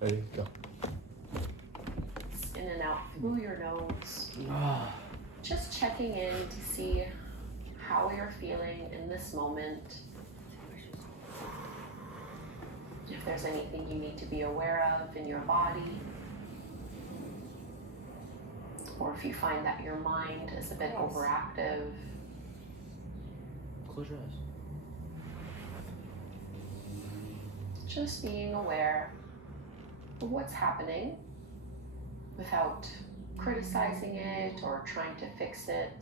Ready, go. In and out through your nose. Just checking in to see how you're feeling in this moment. If there's anything you need to be aware of in your body. Or if you find that your mind is a bit overactive. Close your eyes. Just being aware of what's happening without criticizing it or trying to fix it.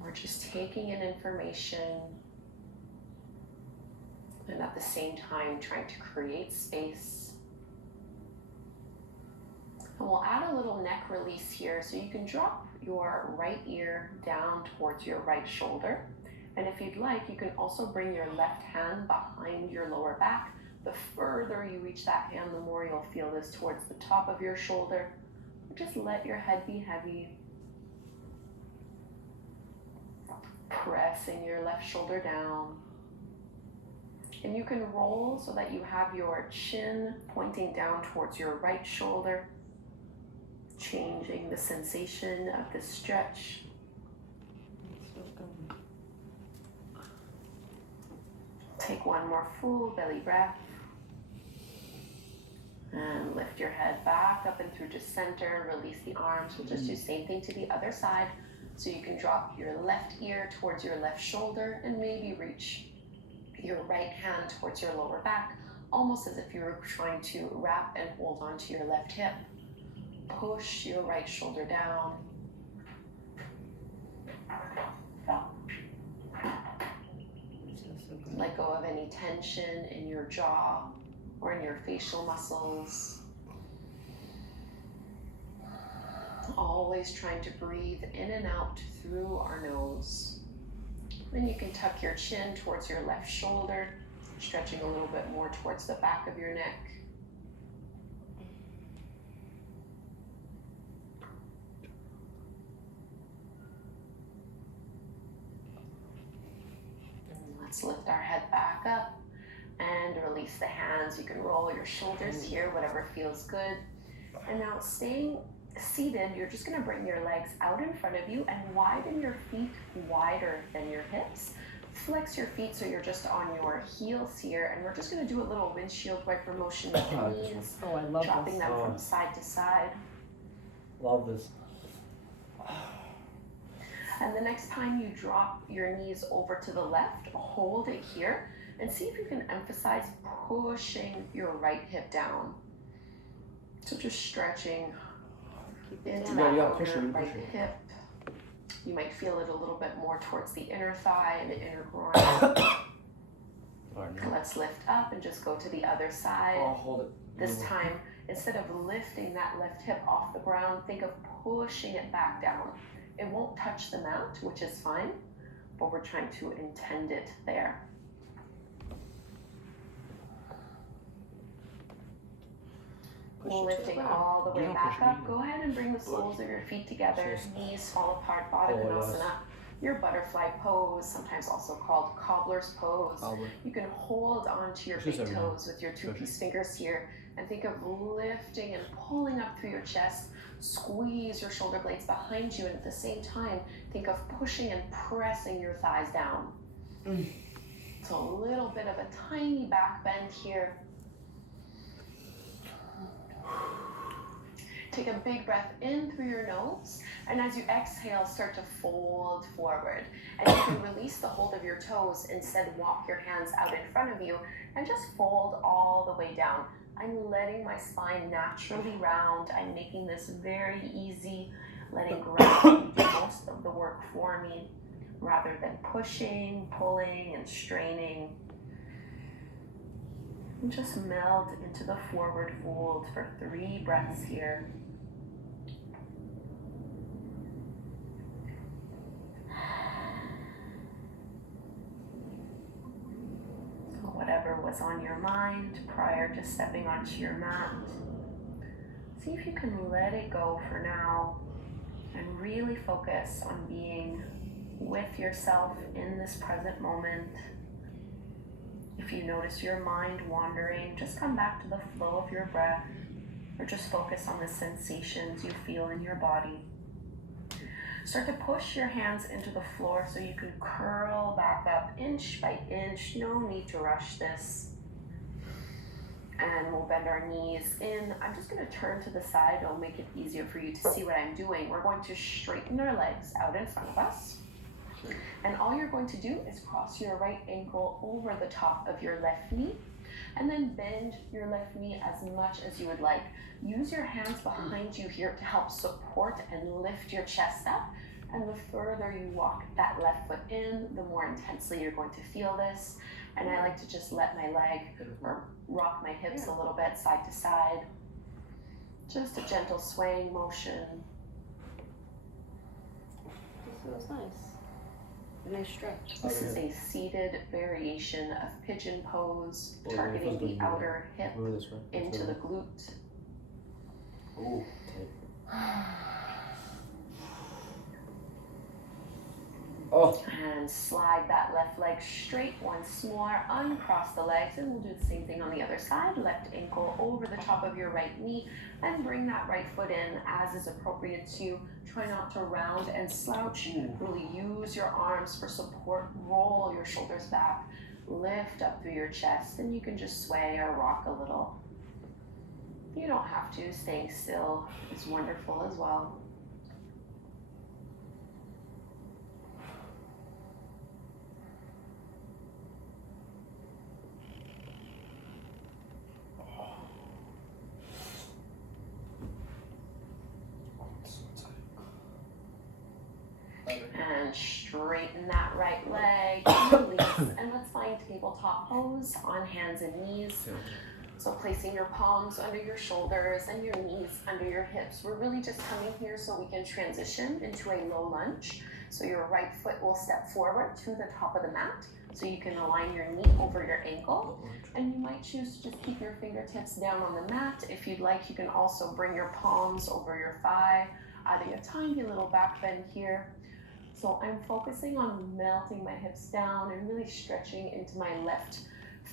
We're just taking in information and at the same time trying to create space. And we'll add a little neck release here, so you can drop your right ear down towards your right shoulder. And if you'd like, you can also bring your left hand behind your lower back. The further you reach that hand, the more you'll feel this towards the top of your shoulder. Just let your head be heavy. Pressing your left shoulder down. And you can roll so that you have your chin pointing down towards your right shoulder. Changing the sensation of the stretch. Take one more full belly breath. And lift your head back up and through to center. Release the arms. We'll just do the same thing to the other side. So you can drop your left ear towards your left shoulder and maybe reach your right hand towards your lower back, almost as if you were trying to wrap and hold onto your left hip. Push your right shoulder down. Let go of any tension in your jaw or in your facial muscles. Always trying to breathe in and out through our nose. Then you can tuck your chin towards your left shoulder, stretching a little bit more towards the back of your neck. Let's lift our head back up and release the hands. You can roll your shoulders here, whatever feels good. And now staying seated, you're just going to bring your legs out in front of you and widen your feet wider than your hips. Flex your feet so you're just on your heels here, and we're just going to do a little windshield wiper motion with the knees, dropping them from side to side. Love this. And the next time you drop your knees over to the left, hold it here and see if you can emphasize pushing your right hip down. So just stretching into that outer right hip. You might feel it a little bit more towards the inner thigh and the inner groin. Let's lift up and just go to the other side. Hold it. This time, instead of lifting that left hip off the ground, think of pushing it back down. It won't touch the mat, which is fine, but we're trying to intend it there. Lifting all the way back up. Go ahead and bring the soles of your feet together. Knees fall apart, Baddha Konasana. Your butterfly pose, sometimes also called cobbler's pose. You can hold onto your big toes with your two-piece fingers here and think of lifting and pulling up through your chest. Squeeze your shoulder blades behind you, and at the same time, think of pushing and pressing your thighs down. So a little bit of a tiny back bend here. Take a big breath in through your nose, and as you exhale, start to fold forward. And you can release the hold of your toes, instead walk your hands out in front of you, and just fold all the way down. I'm letting my spine naturally round. I'm making this very easy, letting gravity do most of the work for me, rather than pushing, pulling, and straining. And just melt into the forward fold for 3 breaths here. Whatever was on your mind prior to stepping onto your mat, see if you can let it go for now and really focus on being with yourself in this present moment. If you notice your mind wandering, just come back to the flow of your breath, or just focus on the sensations you feel in your body. Start to push your hands into the floor so you can curl back up inch by inch. No need to rush this. And we'll bend our knees in. I'm just going to turn to the side. It'll make it easier for you to see what I'm doing. We're going to straighten our legs out in front of us. And all you're going to do is cross your right ankle over the top of your left knee, and then bend your left knee as much as you would like. Use your hands behind you here to help support and lift your chest up. And the further you walk that left foot in, the more intensely you're going to feel this. And I like to just let my leg or rock my hips a little bit side to side. Just a gentle swaying motion. This feels nice. A nice stretch. This is a seated variation of pigeon pose, targeting the outer hip into the glute. Ooh. Oh. And slide that left leg straight once more, uncross the legs, and we'll do the same thing on the other side. Left ankle over the top of your right knee, and bring that right foot in as is appropriate to you. Try not to round and slouch. Really use your arms for support. Roll your shoulders back, lift up through your chest, and you can just sway or rock a little. You don't have to. Staying still is wonderful as well. And straighten that right leg, release, and let's find tabletop pose on hands and knees. So placing your palms under your shoulders and your knees under your hips. We're really just coming here so we can transition into a low lunge. So your right foot will step forward to the top of the mat. So you can align your knee over your ankle. And you might choose to just keep your fingertips down on the mat. If you'd like, you can also bring your palms over your thigh, adding a tiny little back bend here. So I'm focusing on melting my hips down and really stretching into my left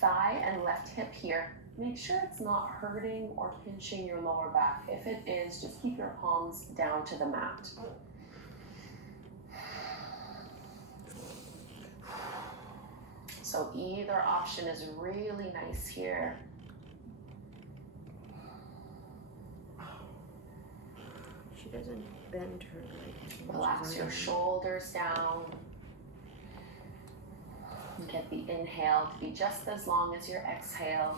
thigh and left hip here. Make sure it's not hurting or pinching your lower back. If it is, just keep your palms down to the mat. So either option is really nice here. She doesn't bend her leg. Relax your shoulders down. Get the inhale to be just as long as your exhale.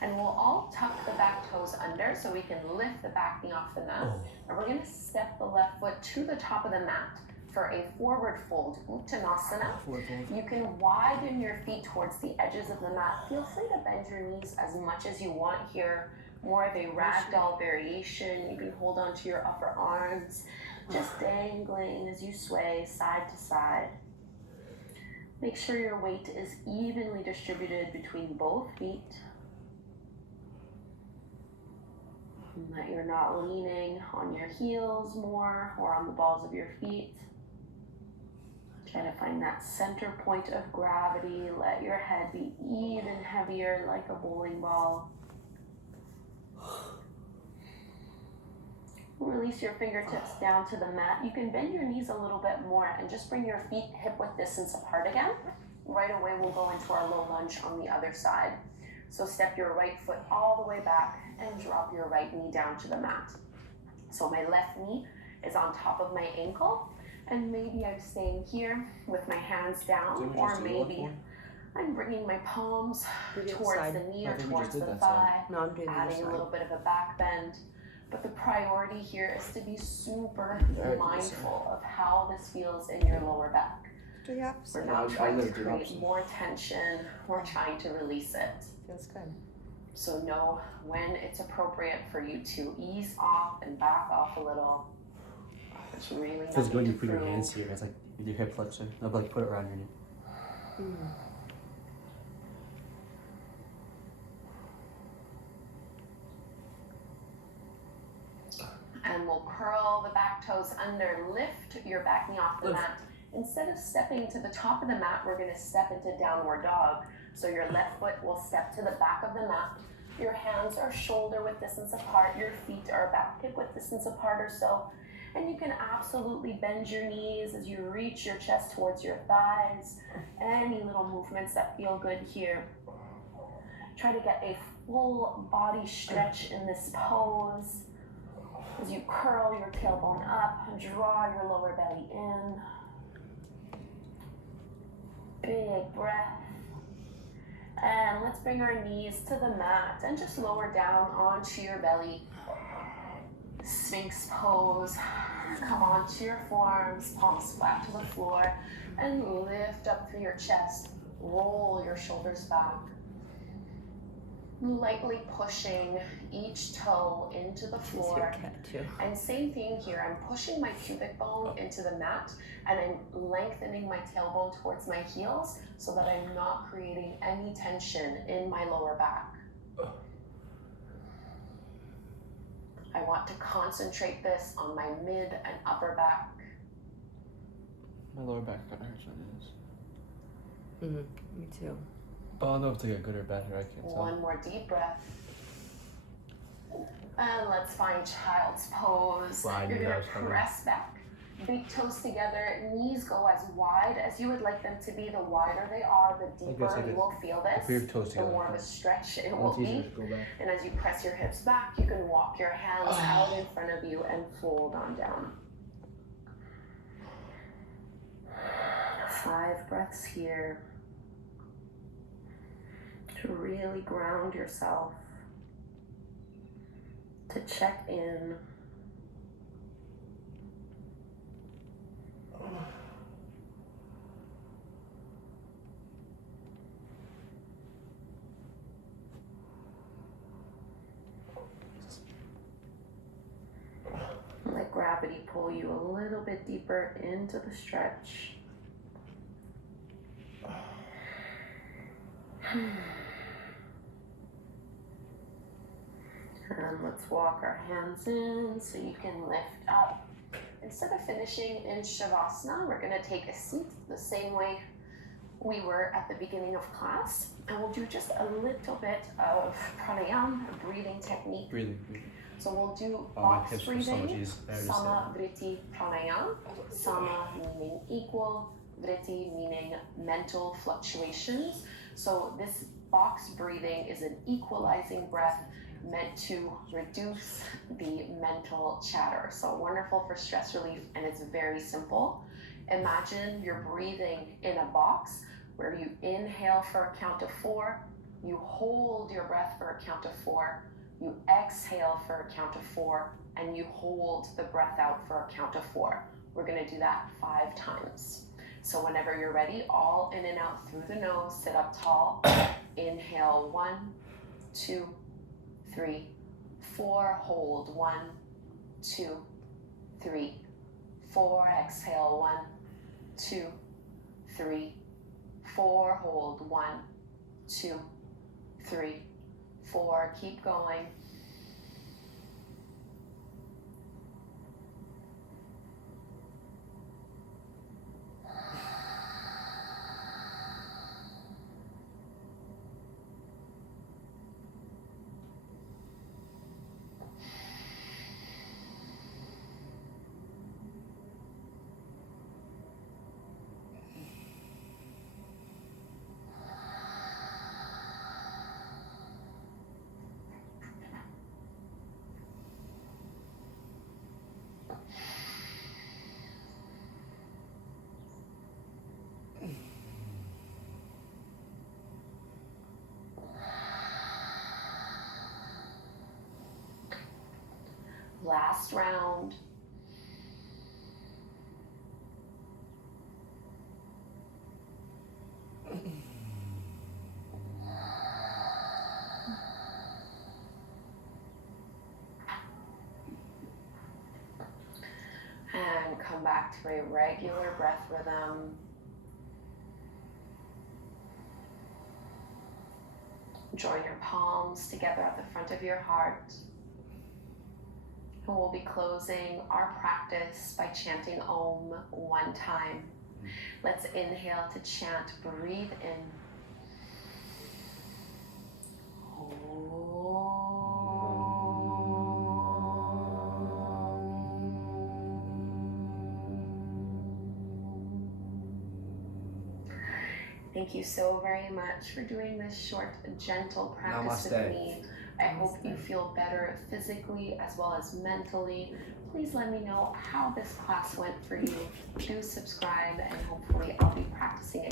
And we'll all tuck the back toes under so we can lift the back knee off the mat. And we're going to step the left foot to the top of the mat for a forward fold, Uttanasana. You can widen your feet towards the edges of the mat. Feel free to bend your knees as much as you want here. More of a ragdoll variation. You can hold onto your upper arms, just dangling as you sway side to side. Make sure your weight is evenly distributed between both feet. And that you're not leaning on your heels more or on the balls of your feet. Try to find that center point of gravity. Let your head be even heavier like a bowling ball. Release your fingertips down to the mat. You can bend your knees a little bit more and just bring your feet hip-width distance apart again. Right away, we'll go into our low lunge on the other side. So step your right foot all the way back and drop your right knee down to the mat. So my left knee is on top of my ankle, and maybe I'm staying here with my hands down, or maybe I'm bringing my palms towards the knee or towards the thigh, adding a little bit of a back bend. But the priority here is to be super mindful of how this feels in your lower back. We're not trying to create more tension, we're trying to release it. Feels good. So know when it's appropriate for you to ease off and back off a little. It's really Feels good when you to put your prove. hands here. It's like with your hip flexor. I'll like put it around your knee. And we'll curl the back toes under, lift your back knee off the mat. Instead of stepping to the top of the mat, we're gonna step into downward dog. So your left foot will step to the back of the mat. Your hands are shoulder width distance apart. Your feet are back hip width distance apart or so. And you can absolutely bend your knees as you reach your chest towards your thighs. Any little movements that feel good here. Try to get a full body stretch in this pose. As you curl your tailbone up, draw your lower belly in. Big breath. And let's bring our knees to the mat and just lower down onto your belly. Sphinx pose. Come onto your forearms, palms flat to the floor, and lift up through your chest. Roll your shoulders back. Lightly pushing each toe into the floor. And same thing here, I'm pushing my pubic bone into the mat and I'm lengthening my tailbone towards my heels so that I'm not creating any tension in my lower back. I want to concentrate this on my mid and upper back. My lower back kind of hurts when it is. Me too. I don't know if they get good or bad here, I can't tell. One more deep breath. And let's find child's pose. Wow, You're gonna press back. Big toes together, knees go as wide as you would like them to be. The wider they are, the deeper you will feel this. Your toes The together. more of a stretch it will It's easier be. to go back. And as you press your hips back, you can walk your hands out in front of you and fold on down. 5 breaths here to really ground yourself, to check in. Let gravity pull you a little bit deeper into the stretch. And let's walk our hands in so you can lift up. Instead of finishing in Shavasana, we're going to take a seat the same way we were at the beginning of class. And we'll do just a little bit of pranayama, a breathing technique. Breathing. So we'll do My box hips were so much breathing, easier. I understand. sama vritti pranayama. Sama meaning equal, vritti meaning mental fluctuations. So this box breathing is an equalizing breath meant to reduce the mental chatter. So wonderful for stress relief, and it's very simple. Imagine you're breathing in a box where you inhale for a count of 4, you hold your breath for a count of 4, you exhale for a count of 4, and you hold the breath out for a count of 4. We're going to do that 5 times. So whenever you're ready, all in and out through the nose, sit up tall. Inhale, 1, 2, 3, 4. Hold, 1, 2, 3, 4. Exhale, 1, 2, 3, 4. Hold, 1, 2, 3, 4. Keep going. Last round. And come back to a regular breath rhythm. Join your palms together at the front of your heart. And we'll be closing our practice by chanting Om 1 time. Let's inhale to chant, breathe in. Thank you so very much for doing this short, gentle practice with Namaste. me. I hope you feel better physically as well as mentally. Please let me know how this class went for you. Do subscribe, and hopefully I'll be practicing again.